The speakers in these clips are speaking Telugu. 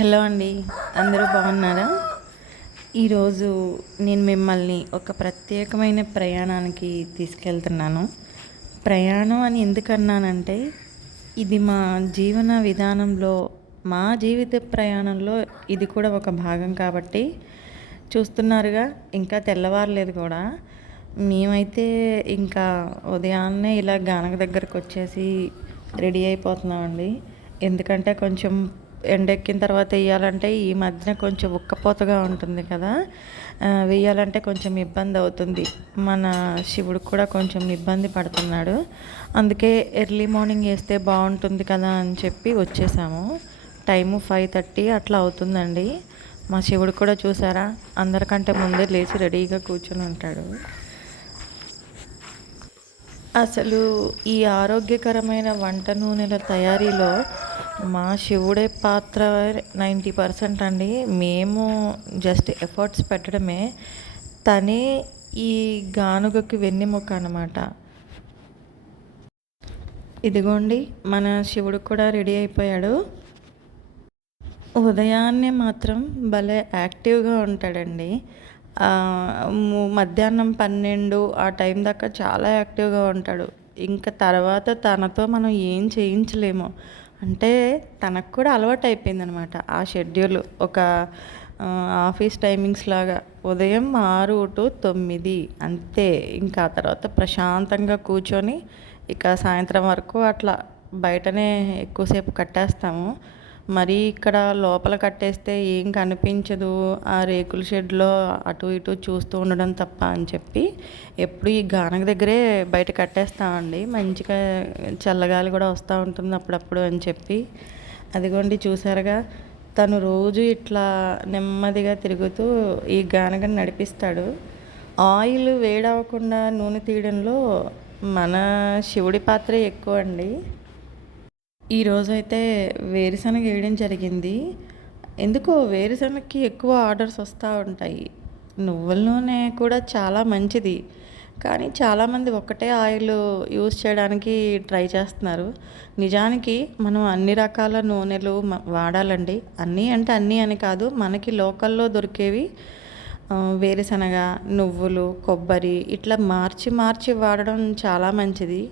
హలో అండి, అందరూ బాగున్నారా? ఈరోజు నేను మిమ్మల్ని ఒక ప్రత్యేకమైన ప్రయాణానికి తీసుకెళ్తున్నాను. ప్రయాణం అని ఎందుకన్నానంటే, ఇది మా జీవన విధానంలో, మా జీవిత ప్రయాణంలో ఇది కూడా ఒక భాగం కాబట్టి. చూస్తున్నారుగా, ఇంకా తెల్లవారలేదు కూడా. మేమైతే ఇంకా ఉదయాన్నే ఇలా గానక దగ్గరకు వచ్చేసి రెడీ అయిపోతున్నామండి. ఎందుకంటే కొంచెం ఎండెక్కిన తర్వాత వేయాలంటే ఈ మధ్యన కొంచెం ఉక్కపోతగా ఉంటుంది కదా, వేయాలంటే కొంచెం ఇబ్బంది అవుతుంది. మన శివుడు కూడా కొంచెం ఇబ్బంది పడుతున్నాడు. అందుకే ఎర్లీ మార్నింగ్ వేస్తే బాగుంటుంది కదా అని చెప్పి వచ్చేసాము. టైము 5:30 అట్లా అవుతుందండి. మా శివుడు కూడా చూసారా, అందరికంటే ముందే లేచి రెడీగా కూర్చొని ఉంటాడు. అసలు ఈ ఆరోగ్యకరమైన వంట నూనెల తయారీలో మా శివుడే పాత్ర 90% అండి. మేము జస్ట్ ఎఫర్ట్స్ పెట్టడమే. తనే ఈ గానుగకి వెన్నెముక అన్నమాట. ఇదిగోండి, మన శివుడు కూడా రెడీ అయిపోయాడు. ఉదయాన్నే మాత్రం భలే యాక్టివ్గా ఉంటాడండి. మధ్యాహ్నం 12 ఆ టైం దాకా చాలా యాక్టివ్గా ఉంటాడు. ఇంకా తర్వాత తనతో మనం ఏం చేయించలేము. అంటే తనకు కూడా అలవాటు అయిపోయిందనమాట ఆ షెడ్యూల్. ఒక ఆఫీస్ టైమింగ్స్ లాగా ఉదయం 6 to 9 అంతే. ఇంకా ఆ తర్వాత ప్రశాంతంగా కూర్చొని ఇక సాయంత్రం వరకు అట్లా బయటనే ఎక్కువసేపు కట్టేస్తాము. మరీ ఇక్కడ లోపల కట్టేస్తే ఏం కనిపించదు, ఆ రేకుల షెడ్లో అటు ఇటు చూస్తూ ఉండడం తప్ప అని చెప్పి ఎప్పుడు ఈ గానక దగ్గరే బయట కట్టేస్తామండి. మంచిగా చల్లగాలి కూడా వస్తూ ఉంటుంది అప్పుడప్పుడు అని చెప్పి. అదిగోండి చూసారుగా, తను రోజు ఇట్లా నెమ్మదిగా తిరుగుతూ ఈ గానగని నడిపిస్తాడు. ఆయిల్ వేడవకుండా నూనె తీయడంలో మన శివుడి పాత్రే ఎక్కువ అండి. ఈరోజైతే వేరుశనగ వేయడం జరిగింది. ఎందుకో వేరుశనగకి ఎక్కువ ఆర్డర్స్ వస్తూ ఉంటాయి. నువ్వుల నూనె కూడా చాలా మంచిది, కానీ చాలామంది ఒకటే ఆయిల్ యూస్ చేయడానికి ట్రై చేస్తున్నారు. నిజానికి మనం అన్ని రకాల నూనెలు వాడాలండి. అన్నీ అంటే అన్నీ అని కాదు, మనకి లోకల్లో దొరికేవి వేరుశనగ, నువ్వులు, కొబ్బరి ఇట్లా మార్చి మార్చి వాడడం చాలా మంచిది.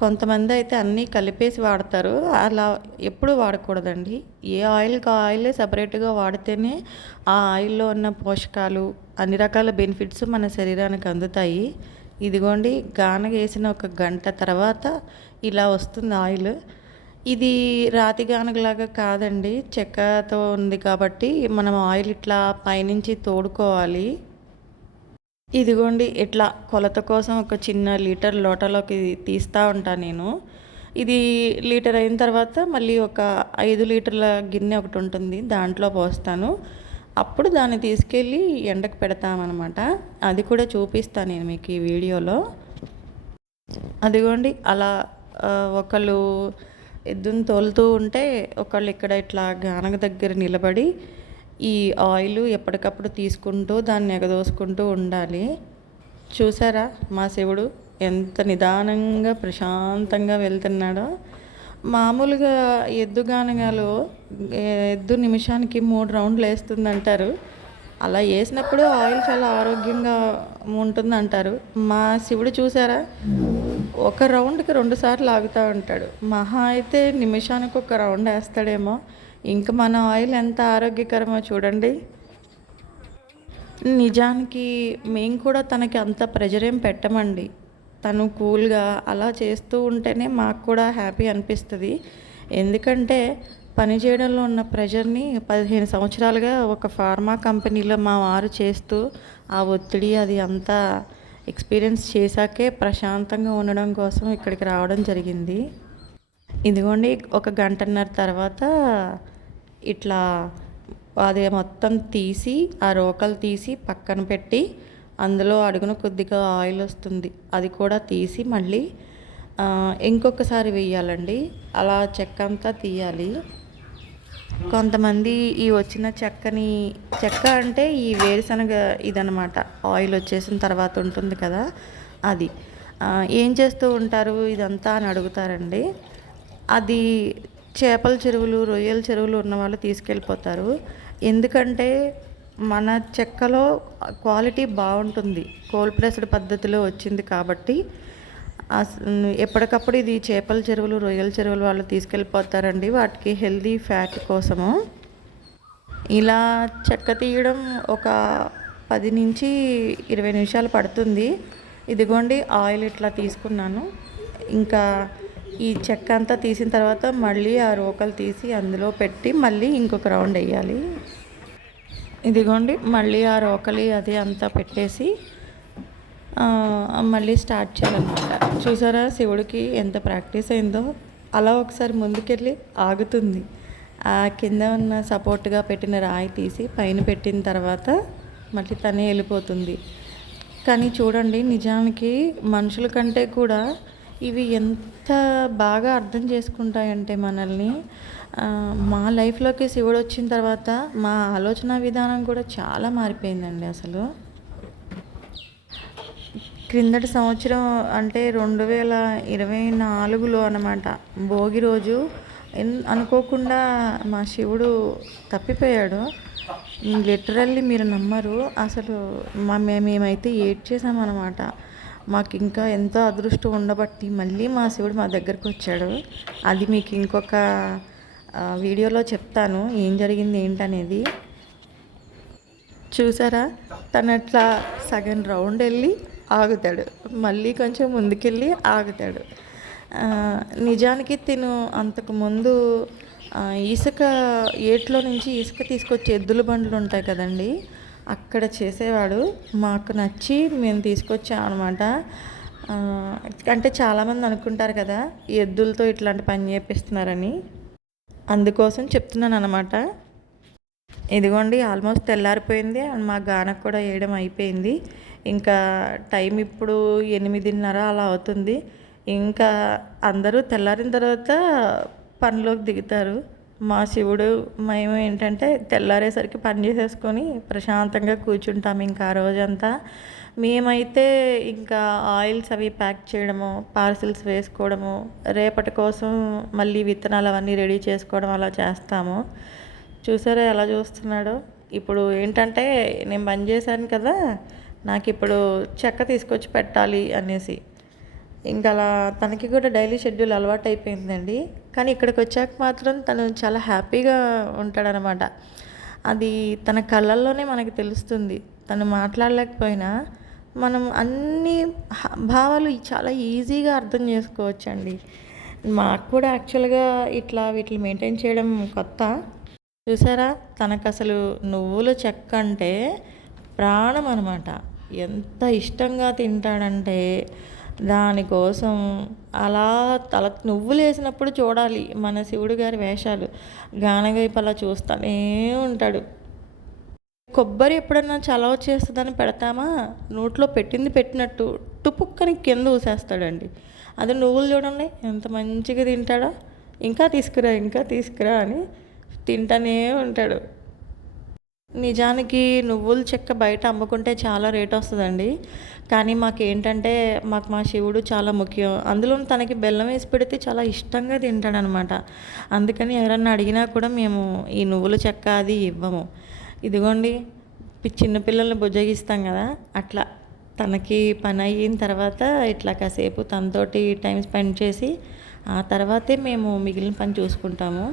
కొంతమంది అయితే అన్నీ కలిపేసి వాడతారు. అలా ఎప్పుడు వాడకూడదండి. ఏ ఆయిల్కి ఆయిలే సపరేట్గా వాడితేనే ఆ ఆయిల్లో ఉన్న పోషకాలు, అన్ని రకాల బెనిఫిట్స్ మన శరీరానికి అందుతాయి. ఇదిగోండి, గానగ వేసిన ఒక గంట తర్వాత ఇలా వస్తుంది ఆయిల్. ఇది రాతి గానగలాగా కాదండి, చెక్కతో ఉంది కాబట్టి మనం ఆయిల్ ఇట్లా పైనుంచి తోడుకోవాలి. ఇదిగోండి, ఇట్లా కొలత కోసం ఒక చిన్న లీటర్ లోటాలోకి తీస్తూ ఉంటాను నేను. ఇది లీటర్ అయిన తర్వాత మళ్ళీ ఒక 5 లీటర్ల గిన్నె ఒకటి ఉంటుంది, దాంట్లో పోస్తాను. అప్పుడు దాన్ని తీసుకెళ్ళి ఎండకు పెడతామన్నమాట. అది కూడా చూపిస్తాను నేను మీకు ఈ వీడియోలో. అదిగోండి, అలా ఒకళ్ళు ఎద్దును తోలుతూ ఉంటే ఒకళ్ళు ఇక్కడ ఇట్లా గానగ దగ్గర నిలబడి ఈ ఆయిల్ ఎప్పటికప్పుడు తీసుకుంటూ దాన్ని ఎగదోసుకుంటూ ఉండాలి. చూసారా మా శివుడు ఎంత నిదానంగా ప్రశాంతంగా వెళ్తున్నాడో. మామూలుగా ఎద్దు గానగాలో ఎద్దు నిమిషానికి 3 రౌండ్లు వేస్తుందంటారు. అలా వేసినప్పుడు ఆయిల్ చాలా ఆరోగ్యంగా ఉంటుందంటారు. మా శివుడు చూసారా, ఒక రౌండ్కి 2 సార్లు ఆగుతూ ఉంటాడు. మహా అయితే నిమిషానికి ఒక రౌండ్ వేస్తాడేమో. ఇంకా మన ఆయిల్ ఎంత ఆరోగ్యకరమో చూడండి. నిజానికి మేము కూడా తనకి అంత ప్రెజర్ ఏం పెట్టమండి. తను కూల్గా అలా చేస్తూ ఉంటేనే మాకు కూడా హ్యాపీ అనిపిస్తుంది. ఎందుకంటే పని చేయడంలో ఉన్న ప్రెజర్ని 15 సంవత్సరాలుగా ఒక ఫార్మా కంపెనీలో మా వారు చేస్తూ ఆ ఒత్తిడి అది అంతా ఎక్స్పీరియన్స్ చేశాకే ప్రశాంతంగా ఉండడం కోసం ఇక్కడికి రావడం జరిగింది. ఇదిగోండి, ఒక గంటన్నర తర్వాత ఇట్లా అది మొత్తం తీసి, ఆ రోకలు తీసి పక్కన పెట్టి అందులో అడుగున కొద్దిగా ఆయిల్ వస్తుంది, అది కూడా తీసి మళ్ళీ ఇంకొకసారి వేయాలండి. అలా చెక్క అంతా తీయాలి. కొంతమంది ఈ వచ్చిన చెక్క అంటే ఈ వేరుశనగ ఇదనమాట, ఆయిల్ వచ్చేసిన తర్వాత ఉంటుంది కదా అది. ఏం చేస్తూ ఉంటారు ఇదంతా అని అడుగుతారండి. అది చేపల చెరువులు, రొయ్యల చెరువులు ఉన్నవాళ్ళు తీసుకెళ్ళిపోతారు. ఎందుకంటే మన చెక్కలో క్వాలిటీ బాగుంటుంది. కోల్డ్ ప్రెస్డ్ పద్ధతిలో వచ్చింది కాబట్టి ఎప్పటికప్పుడు ఇది చేపల చెరువులు, రొయ్యల చెరువులు వాళ్ళు తీసుకెళ్ళిపోతారండి వాటికి హెల్దీ ఫ్యాట్ కోసము. ఇలా చెక్క తీయడం ఒక 10 నుంచి 20 నిమిషాలు పడుతుంది. ఇదిగోండి ఆయిల్ ఇట్లా తీసుకున్నాను. ఇంకా ఈ చెక్క అంతా తీసిన తర్వాత మళ్ళీ ఆ రోకలు తీసి అందులో పెట్టి మళ్ళీ ఇంకొక రౌండ్ వేయాలి. ఇదిగోండి మళ్ళీ ఆ రోకలి అది అంతా పెట్టేసి మళ్ళీ స్టార్ట్ చేయాలన్నమాట. చూసారా శివుడికి ఎంత ప్రాక్టీస్ అయిందో. అలా ఒకసారి ముందుకెళ్ళి ఆగుతుంది. ఆ కింద ఉన్న సపోర్ట్గా పెట్టిన రాయి తీసి పైన పెట్టిన తర్వాత మళ్ళీ తనే వెళ్ళిపోతుంది. కానీ చూడండి నిజానికి మనుషుల కంటే కూడా ఇవి ఎంత బాగా అర్థం చేసుకుంటాయంటే మనల్ని. మా లైఫ్లోకి శివుడు వచ్చిన తర్వాత మా ఆలోచన విధానం కూడా చాలా మారిపోయిందండి అసలు. క్రిందటి సంవత్సరం అంటే 2024లో అన్నమాట భోగి రోజు అనుకోకుండా మా శివుడు తప్పిపోయాడు. లిటరల్లీ మీరు నమ్మరు, అసలు మేమైతే ఏడ్చేసామన్నమాట. మాకు ఇంకా ఎంతో అదృష్టం ఉండబట్టి మళ్ళీ మా శివుడు మా దగ్గరకు వచ్చాడు. అది మీకు ఇంకొక వీడియోలో చెప్తాను ఏం జరిగింది ఏంటనేది. చూసారా తను అట్లా సగం రౌండ్ వెళ్ళి ఆగుతాడు, మళ్ళీ కొంచెం ముందుకెళ్ళి ఆగుతాడు. నిజానికి తిను అంతకుముందు ఇసుక ఏట్లో నుంచి ఇసుక తీసుకొచ్చి ఎద్దుల బండ్లు ఉంటాయి కదండి, అక్కడ చేసేవాడు. మాకు నచ్చి మేము తీసుకొచ్చాం అనమాట. అంటే చాలామంది అనుకుంటారు కదా ఎద్దులతో ఇట్లాంటి పని చేపిస్తున్నారని, అందుకోసం చెప్తున్నాను అనమాట. ఇదిగోండి ఆల్మోస్ట్ తెల్లారిపోయింది అండ్ మా గానకు కూడా వేయడం అయిపోయింది. ఇంకా టైం ఇప్పుడు 8:30 అలా అవుతుంది. ఇంకా అందరూ తెల్లారిన తర్వాత పనిలోకి దిగుతారు. మా శివుడు మేము ఏంటంటే తెల్లారేసరికి పని చేసేసుకొని ప్రశాంతంగా కూర్చుంటాము ఇంకా ఆ రోజంతా. మేమైతే ఇంకా ఆయిల్స్ అవి ప్యాక్ చేయడము, పార్సిల్స్ వేసుకోవడము, రేపటి కోసం మళ్ళీ విత్తనాలు అవన్నీ రెడీ చేసుకోవడం అలా చేస్తాము. చూసారా ఎలా చూస్తున్నాడో. ఇప్పుడు ఏంటంటే నేను పని చేశాను కదా, నాకు ఇప్పుడు చెక్క తీసుకొచ్చి పెట్టాలి అనేసి ఇంకా అలా తనకి కూడా డైలీ షెడ్యూల్ అలవాటు అయిపోయిందండి. కానీ ఇక్కడికి వచ్చాక మాత్రం తను చాలా హ్యాపీగా ఉంటాడనమాట. అది తన కళ్ళల్లోనే మనకి తెలుస్తుంది. తను మాట్లాడలేకపోయినా మనం అన్ని భావాలు చాలా ఈజీగా అర్థం చేసుకోవచ్చండి. మాకు కూడా యాక్చువల్గా ఇట్లా వీటిని మెయింటైన్ చేయడం కొత్త. చూసారా తనకు అసలు నువ్వుల చెక్క అంటే ప్రాణం అనమాట. ఎంత ఇష్టంగా తింటాడంటే దానికోసం అలా నువ్వులు వేసినప్పుడు చూడాలి మన శివుడు గారి వేషాలు. గానగైపు అలా చూస్తూనే ఉంటాడు. కొబ్బరి ఎప్పుడన్నా చలవ చేస్తుందని పెడతామా, నోట్లో పెట్టింది పెట్టినట్టు టుపుక్కని కింద ఊసేస్తాడండి. అదే నువ్వులు చూడండి ఎంత మంచిగా తింటాడో. ఇంకా తీసుకురా ఇంకా తీసుకురా అని తింటానే ఉంటాడు. నిజానికి నువ్వుల చెక్క బయట అమ్ముకుంటే చాలా రేట్ వస్తుందండి. కానీ మాకేంటంటే మాకు మా శివుడు చాలా ముఖ్యం. అందులో తనకి బెల్లం వేసి పెడితే చాలా ఇష్టంగా తింటాడనమాట. అందుకని ఎవరన్నా అడిగినా కూడా మేము ఈ నువ్వుల చెక్క అది ఇవ్వము. ఇదిగోండి చిన్నపిల్లల్ని బుజ్జగిస్తాం కదా, అట్లా తనకి పని అయిన తర్వాత ఇట్లా కాసేపు తనతోటి టైం స్పెండ్ చేసి ఆ తర్వాతే మేము మిగిలిన పని చూసుకుంటాము.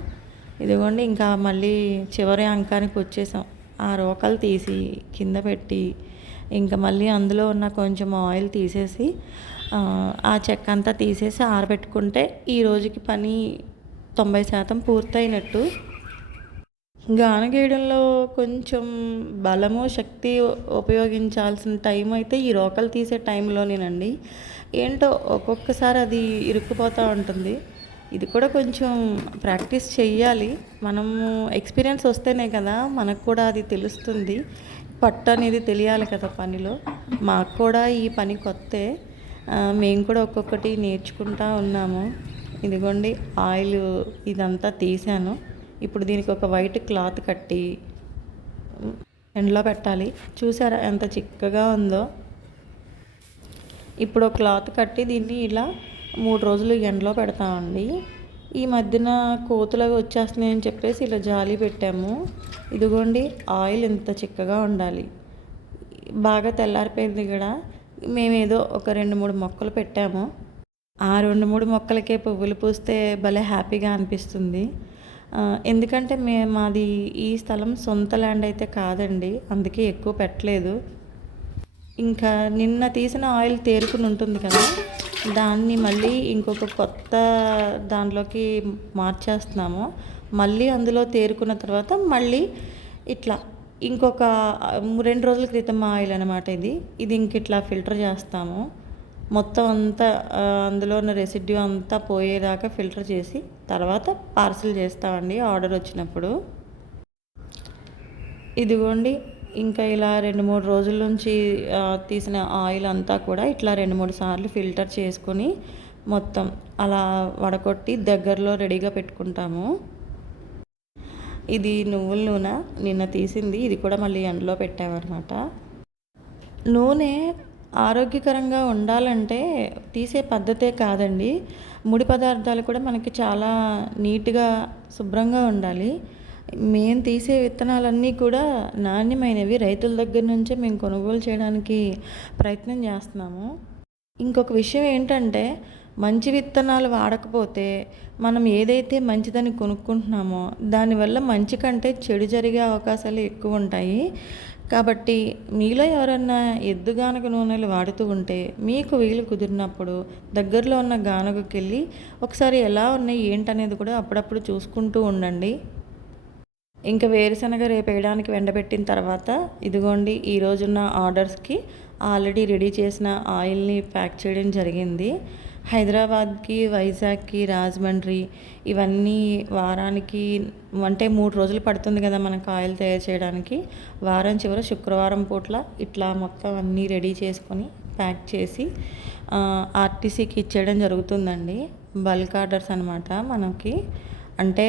ఇదిగోండి ఇంకా మళ్ళీ చివరి అంకానికి వచ్చేసాం. ఆ రోకలు తీసి కింద పెట్టి ఇంకా మళ్ళీ అందులో ఉన్న కొంచెం ఆయిల్ తీసేసి ఆ చెక్క అంతా తీసేసి ఆరబెట్టుకుంటే ఈ రోజుకి పని 90% పూర్తయినట్టు. గానగేయడంలో కొంచెం బలము శక్తి ఉపయోగించాల్సిన టైం అయితే ఈ రోకలు తీసే టైంలోనేనండి. ఏంటో ఒక్కొక్కసారి అది ఇరుక్కుపోతూ ఉంటుంది. ఇది కూడా కొంచెం ప్రాక్టీస్ చెయ్యాలి. మనము ఎక్స్పీరియన్స్ వస్తేనే కదా మనకు కూడా అది తెలుస్తుంది. పట్టు అనేది తెలియాలి కదా పనిలో. మాకు కూడా ఈ పని కొత్తే, మేము కూడా ఒక్కొక్కటి నేర్చుకుంటూ ఉన్నాము. ఇదిగోండి ఆయిల్ ఇదంతా తీసాను. ఇప్పుడు దీనికి ఒక వైట్ క్లాత్ కట్టి ఎండలో పెట్టాలి. చూసారా ఎంత చిక్కగా ఉందో. ఇప్పుడు క్లాత్ కట్టి దీన్ని ఇలా 3 రోజులు ఎండలో పెడతామండి. ఈ మధ్యన కోతులవి వచ్చేస్తున్నాయని చెప్పేసి ఇలా జాలి పెట్టాము. ఇదిగోండి ఆయిల్ ఇంత చిక్కగా ఉండాలి. బాగా తెల్లారిపోయింది కూడా. మేమేదో ఒక 2-3 మొక్కలు పెట్టాము. ఆ 2-3 మొక్కలకే పువ్వులు పూస్తే భలే హ్యాపీగా అనిపిస్తుంది. ఎందుకంటే మాది ఈ స్థలం సొంత ల్యాండ్ అయితే కాదండి, అందుకే ఎక్కువ పెట్టలేదు. ఇంకా నిన్న తీసిన ఆయిల్ తేరుకుని ఉంటుంది కదా, దాన్ని మళ్ళీ ఇంకొక కొత్త దాంట్లోకి మార్చేస్తున్నాము. మళ్ళీ అందులో తేరుకున్న తర్వాత మళ్ళీ ఇట్లా ఇంకొక 2 రోజుల క్రితం ఆయిల్ అనమాట ఇది ఇంక ఇట్లా ఫిల్టర్ చేస్తాము. మొత్తం అంతా అందులో ఉన్న రెసిడ్యూ అంతా పోయేదాకా ఫిల్టర్ చేసి తర్వాత పార్సిల్ చేస్తామండి ఆర్డర్ వచ్చినప్పుడు. ఇదిగోండి ఇంకా ఇలా 2-3 రోజుల నుంచి తీసిన ఆయిల్ అంతా కూడా ఇట్లా 2-3 సార్లు ఫిల్టర్ చేసుకొని మొత్తం అలా వడకొట్టి దగ్గరలో రెడీగా పెట్టుకుంటాము. ఇది నువ్వుల నూనె నిన్న తీసింది, ఇది కూడా మళ్ళీ ఎండలో పెట్టామన్నమాట. నూనె ఆరోగ్యకరంగా ఉండాలంటే తీసే పద్ధతే కాదండి, ముడి పదార్థాలు కూడా మనకి చాలా నీట్గా శుభ్రంగా ఉండాలి. మేము తీసే విత్తనాలన్నీ కూడా నాణ్యమైనవి, రైతుల దగ్గర నుంచే మేము కొనుగోలు చేయడానికి ప్రయత్నం చేస్తున్నాము. ఇంకొక విషయం ఏంటంటే, మంచి విత్తనాలు వాడకపోతే మనం ఏదైతే మంచిదని కొనుక్కుంటున్నామో దానివల్ల మంచి కంటే చెడు జరిగే అవకాశాలు ఎక్కువ ఉంటాయి. కాబట్టి మీలో ఎవరన్నా ఎద్దు గానుగ నూనెలు వాడుతూ ఉంటే మీకు వీలు కుదిరినప్పుడు దగ్గరలో ఉన్న గానుగకి వెళ్ళి ఒకసారి ఎలా ఉన్నాయి ఏంటనేది కూడా అప్పుడప్పుడు చూసుకుంటూ ఉండండి. ఇంకా వేరుశనగ రేపు వేయడానికి ఎండబెట్టిన తర్వాత ఇదిగోండి ఈ రోజున్న ఆర్డర్స్కి ఆల్రెడీ రెడీ చేసిన ఆయిల్ని ప్యాక్ చేయడం జరిగింది. హైదరాబాద్కి, వైజాగ్కి, రాజమండ్రి ఇవన్నీ వారానికి అంటే 3 రోజులు పడుతుంది కదా మనకు ఆయిల్ తయారు చేయడానికి. వారం చివర శుక్రవారం పూట్ల ఇట్లా మొత్తం అన్నీ రెడీ చేసుకొని ప్యాక్ చేసి ఆర్టీసీకి ఇచ్చేయడం జరుగుతుందండి. బల్క్ ఆర్డర్స్ అనమాట మనకి. అంటే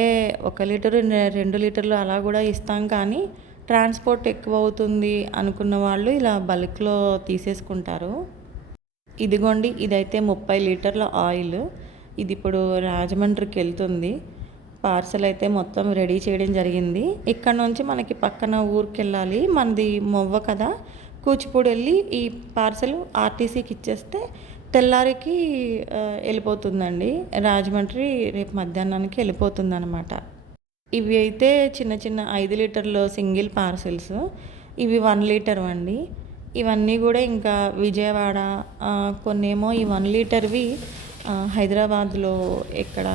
1 లీటరు 2 లీటర్లు అలా కూడా ఇస్తాం, కానీ ట్రాన్స్పోర్ట్ ఎక్కువ అవుతుంది అనుకున్న వాళ్ళు ఇలా బల్క్లో తీసేసుకుంటారు. ఇదిగోండి ఇదైతే 30 లీటర్ల ఆయిల్. ఇది ఇప్పుడు రాజమండ్రికి వెళ్తుంది. పార్సల్ అయితే మొత్తం రెడీ చేయడం జరిగింది. ఇక్కడ నుంచి మనకి పక్కన ఊరికి వెళ్ళాలి, మనది మొవ్వ కదా, కూచిపూడి వెళ్ళి ఈ పార్సల్ ఆర్టీసీకి ఇచ్చేస్తే తెల్లారికి వెళ్ళిపోతుందండి. రాజమండ్రి రేపు మధ్యాహ్నానికి వెళ్ళిపోతుంది అనమాట. ఇవి అయితే చిన్న చిన్న 5 లీటర్లు సింగిల్ పార్సిల్స్, ఇవి 1 లీటర్ అండి. ఇవన్నీ కూడా ఇంకా విజయవాడ, కొన్నేమో ఈ 1 లీటర్వి హైదరాబాద్లో ఇక్కడ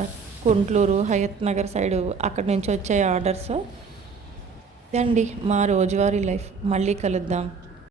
కుంట్లూరు, హయత్ నగర్ సైడు అక్కడి నుంచి వచ్చే ఆర్డర్స్. ఇదండి మా రోజువారీ లైఫ్. మళ్ళీ కలుద్దాం.